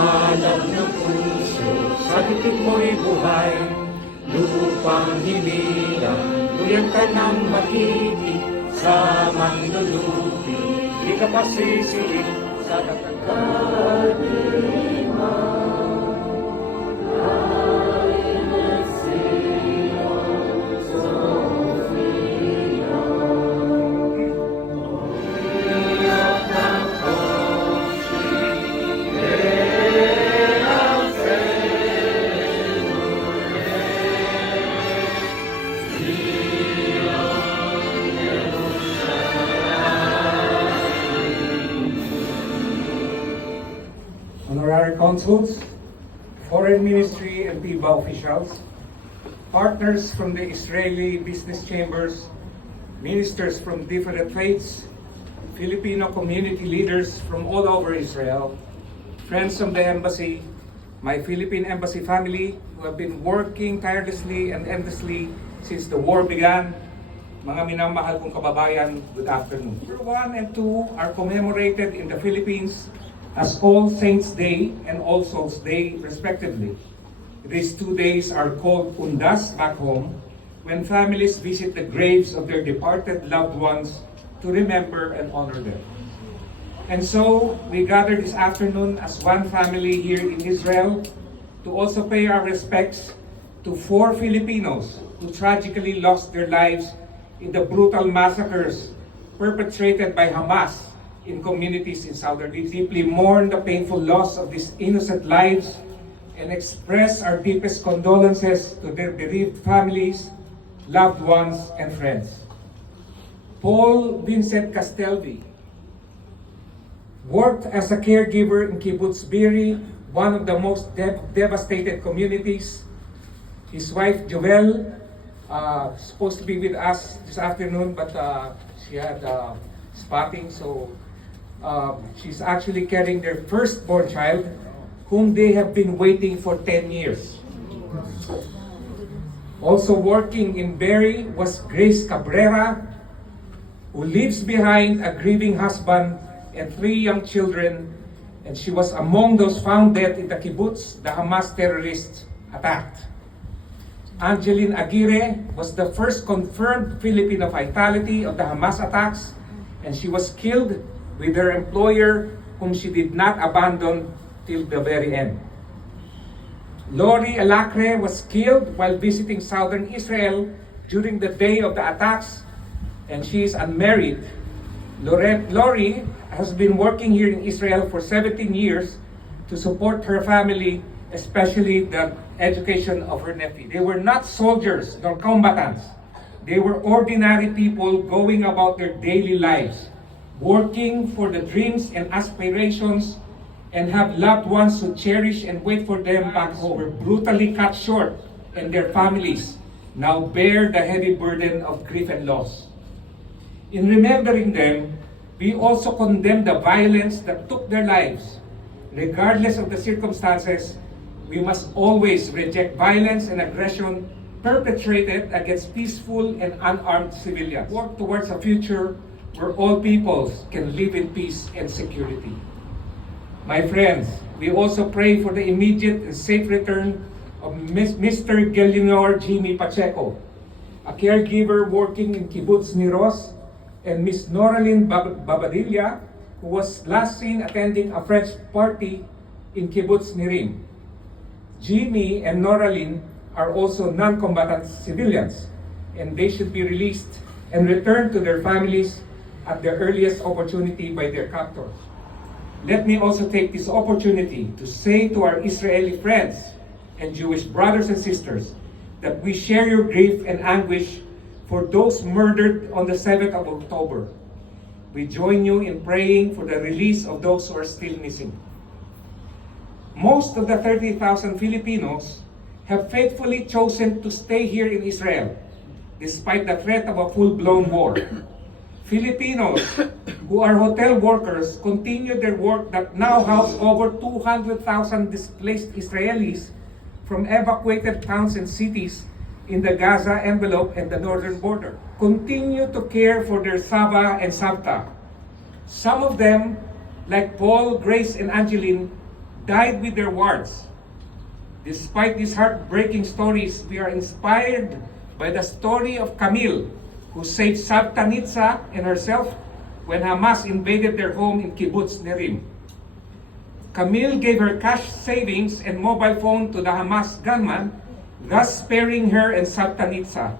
Alab ng puso, sa titik mo'y buhay. Lupang hinirang, luyang ka ng makinig. Sa manlulupi, di ka pasisiig sa katagaliman. Honorary consuls, foreign ministry and PIBA officials, partners from the Israeli business chambers, ministers from different faiths, Filipino community leaders from all over Israel, friends from the embassy, my Philippine embassy family who have been working tirelessly and endlessly since the war began, mga minamahal kong kababayan, good afternoon. Number 1 and 2 are commemorated in the Philippines as All Saints Day and All Souls Day, respectively. These 2 days are called Undas back home, when families visit the graves of their departed loved ones to remember and honor them. And so, we gather this afternoon as one family here in Israel to also pay our respects to 4 Filipinos who tragically lost their lives in the brutal massacres perpetrated by Hamas in communities in Saudi Arabia. We deeply mourn the painful loss of these innocent lives and express our deepest condolences to their bereaved families, loved ones, and friends. Paul Vincent Castelvi worked as a caregiver in Kibbutz Be'eri, one of the most devastated communities. His wife Joelle, supposed to be with us this afternoon, but she had spotting, so she's actually carrying their firstborn child, whom they have been waiting for 10 years. Also working in Be'eri was Grace Cabrera, who leaves behind a grieving husband and 3 young children, and she was among those found dead in the kibbutz the Hamas terrorists attacked. Angeline Aguirre was the first confirmed Filipino fatality of the Hamas attacks, and she was killed with her employer, whom she did not abandon till the very end. Lori Alacre was killed while visiting southern Israel during the day of the attacks, and she is unmarried. Lori has been working here in Israel for 17 years to support her family, especially the education of her nephew. They were not soldiers nor combatants. They were ordinary people going about their daily lives, working for the dreams and aspirations, and have loved ones who cherish and wait for them back home. Were brutally cut short, and their families now bear the heavy burden of grief and loss. In remembering them, we also condemn the violence that took their lives. Regardless of the circumstances, we must always reject violence and aggression perpetrated against peaceful and unarmed civilians. Work towards a future where all peoples can live in peace and security. My friends, we also pray for the immediate and safe return of Mr. Gillinor Jimmy Pacheco, a caregiver working in Kibbutz Niros, and Miss Noraline Babadilla, who was last seen attending a French party in Kibbutz Nirim. Jimmy and Noraline are also non-combatant civilians, and they should be released and returned to their families at the earliest opportunity by their captors. Let me also take this opportunity to say to our Israeli friends and Jewish brothers and sisters that we share your grief and anguish for those murdered on the 7th of October. We join you in praying for the release of those who are still missing. Most of the 30,000 Filipinos have faithfully chosen to stay here in Israel, despite the threat of a full-blown war. Filipinos who are hotel workers continue their work that now house over 200,000 displaced Israelis from evacuated towns and cities in the Gaza envelope and the northern border. Continue to care for their Saba and Sabta. Some of them, like Paul, Grace, and Angeline, died with their wards. Despite these heartbreaking stories, we are inspired by the story of Camille, who saved Savtanitsa and herself when Hamas invaded their home in Kibbutz Nerim. Camille gave her cash savings and mobile phone to the Hamas gunman, thus sparing her and Savtanitsa.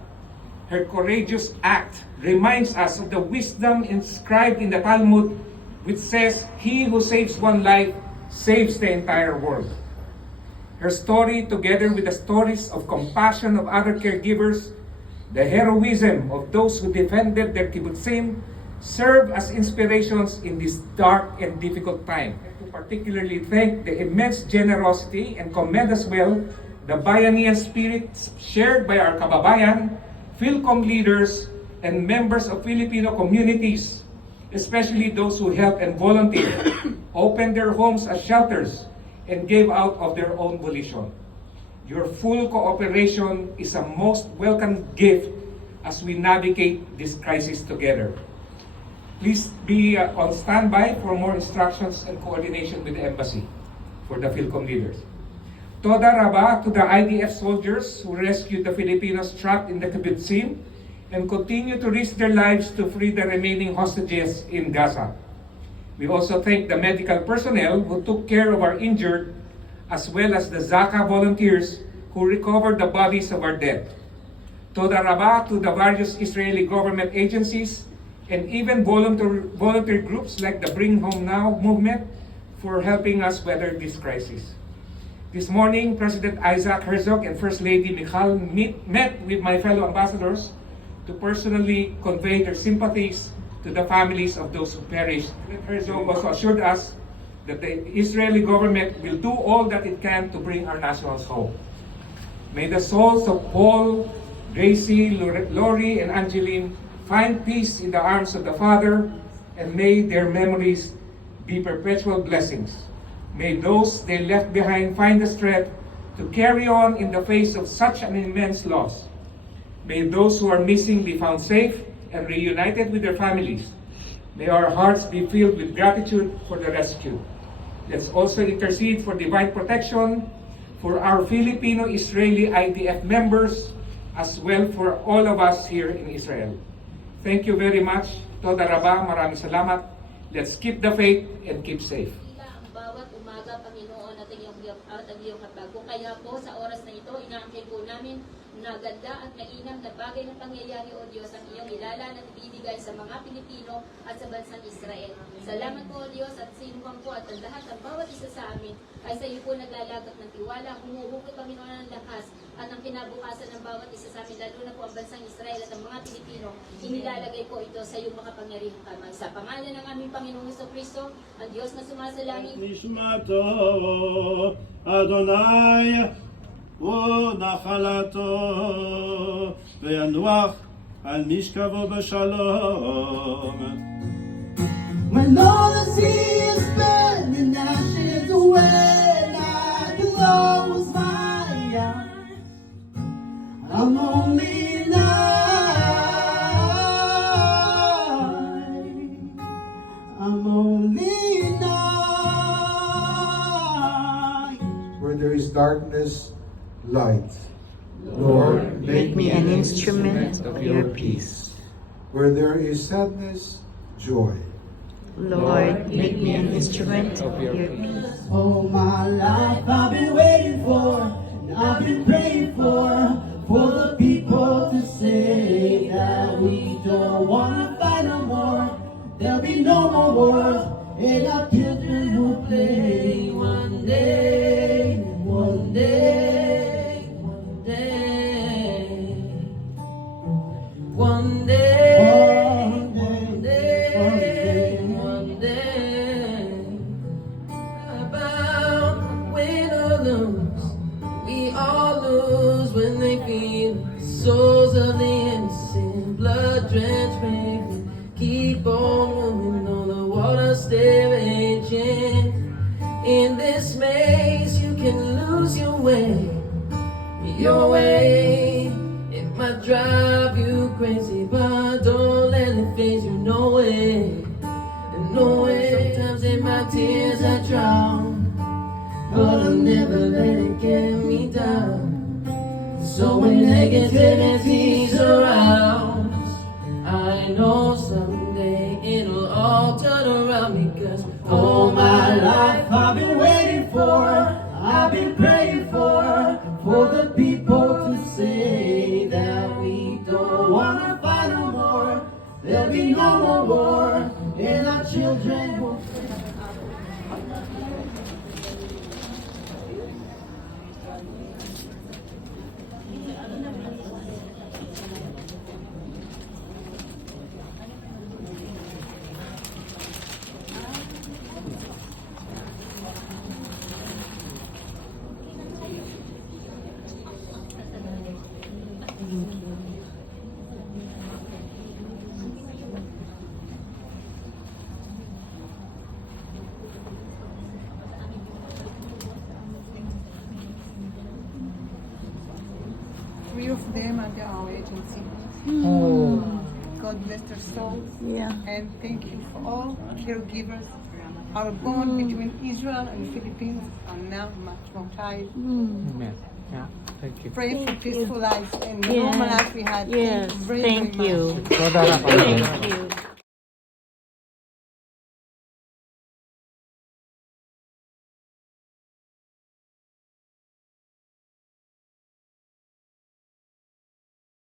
Her courageous act reminds us of the wisdom inscribed in the Talmud, which says, "He who saves one life saves the entire world." Her story, together with the stories of compassion of other caregivers, the heroism of those who defended their kibbutzim, serve as inspirations in this dark and difficult time. I to particularly thank the immense generosity and commend as well the Bayanihan spirit shared by our kababayan, Philcom leaders, and members of Filipino communities, especially those who helped and volunteered, opened their homes as shelters, and gave out of their own volition. Your full cooperation is a most welcome gift as we navigate this crisis together. Please be on standby for more instructions and coordination with the embassy for the Philcom leaders. Toda Rabah to the IDF soldiers who rescued the Filipinos trapped in the kibbutzim and continue to risk their lives to free the remaining hostages in Gaza. We also thank the medical personnel who took care of our injured, as well as the Zaka volunteers who recovered the bodies of our dead. Toda Rabah to the various Israeli government agencies and even volunteer groups like the Bring Home Now movement for helping us weather this crisis. This morning, President Isaac Herzog and First Lady Michal met with my fellow ambassadors to personally convey their sympathies to the families of those who perished. Herzog also assured us that the Israeli government will do all that it can to bring our nationals home. May the souls of Paul, Gracie, Lori, and Angeline find peace in the arms of the Father, and may their memories be perpetual blessings. May those they left behind find the strength to carry on in the face of such an immense loss. May those who are missing be found safe and reunited with their families. May our hearts be filled with gratitude for the rescue. Let's also intercede for divine protection for our Filipino-Israeli IDF members, as well for all of us here in Israel. Thank you very much. Toda Rabah, maraming salamat. Let's keep the faith and keep safe. Bawat umaga, Panginoon, at ang iyong hatag. Kung kaya po, sa oras na ito, inaangkin po namin na ganda at mainam na bagay na pangyayari, O Diyos, ang iyong ilalan at ibibigay sa mga Pilipino at sa bansang Israel. Salamat po, O Diyos, at sinuwang po at ang lahat, ang bawat isa sa amin, ay sa iyo po naglalagak ng tiwala, humuhukot, Panginoon, ng lakas, at ang kinabukasan ng bawat isa sa amin, lalo na po ang bansang Israel at ang mga Pilipino, inilalagay po ito sa iyong makapangyarihang kamay. Sa pangalan ng aming Panginoong Jesucristo, ang Diyos na sumasalangit, נשמתו אדוני ונחלתו וינוח על משכבו בשלום. When all the sea is burned and ashes when I close my eyes, I'm only night, I'm only night. Where there is darkness, light. Lord, Make me an instrument of your peace. Where there is sadness, joy. Lord, make me an instrument of your peace. All my life I've been waiting for, and I've been praying for the people to say that we don't wanna fight no more. There'll be no more wars, and our children will play one day, one day, one day, one day, one day, one day. About win or lose, we all lose when they feel the souls of the innocent, blood-drenched men keep on moving on the water, stay raging. In this maze, you can lose your way. Your way, it might drive you crazy, but don't let it phase you. No way, no way. Sometimes in my tears I drown, I'll never let it get me down. So when negativity surrounds, I know someday it'll all turn around, because all my life I've been waiting for, I've been praying for the people to say that we don't wanna fight no more. There'll be no more war, and our children will. Three of them under our agency. God bless their souls. Yeah. And thank you for all caregivers. Our bond between Israel and the Philippines are now much more tight. Amen. Yeah, thank you. Pray for peaceful lives and the Yes. normal life we had. Yes. Thank you very, Thank very you. much. Saudara kami. Thank you.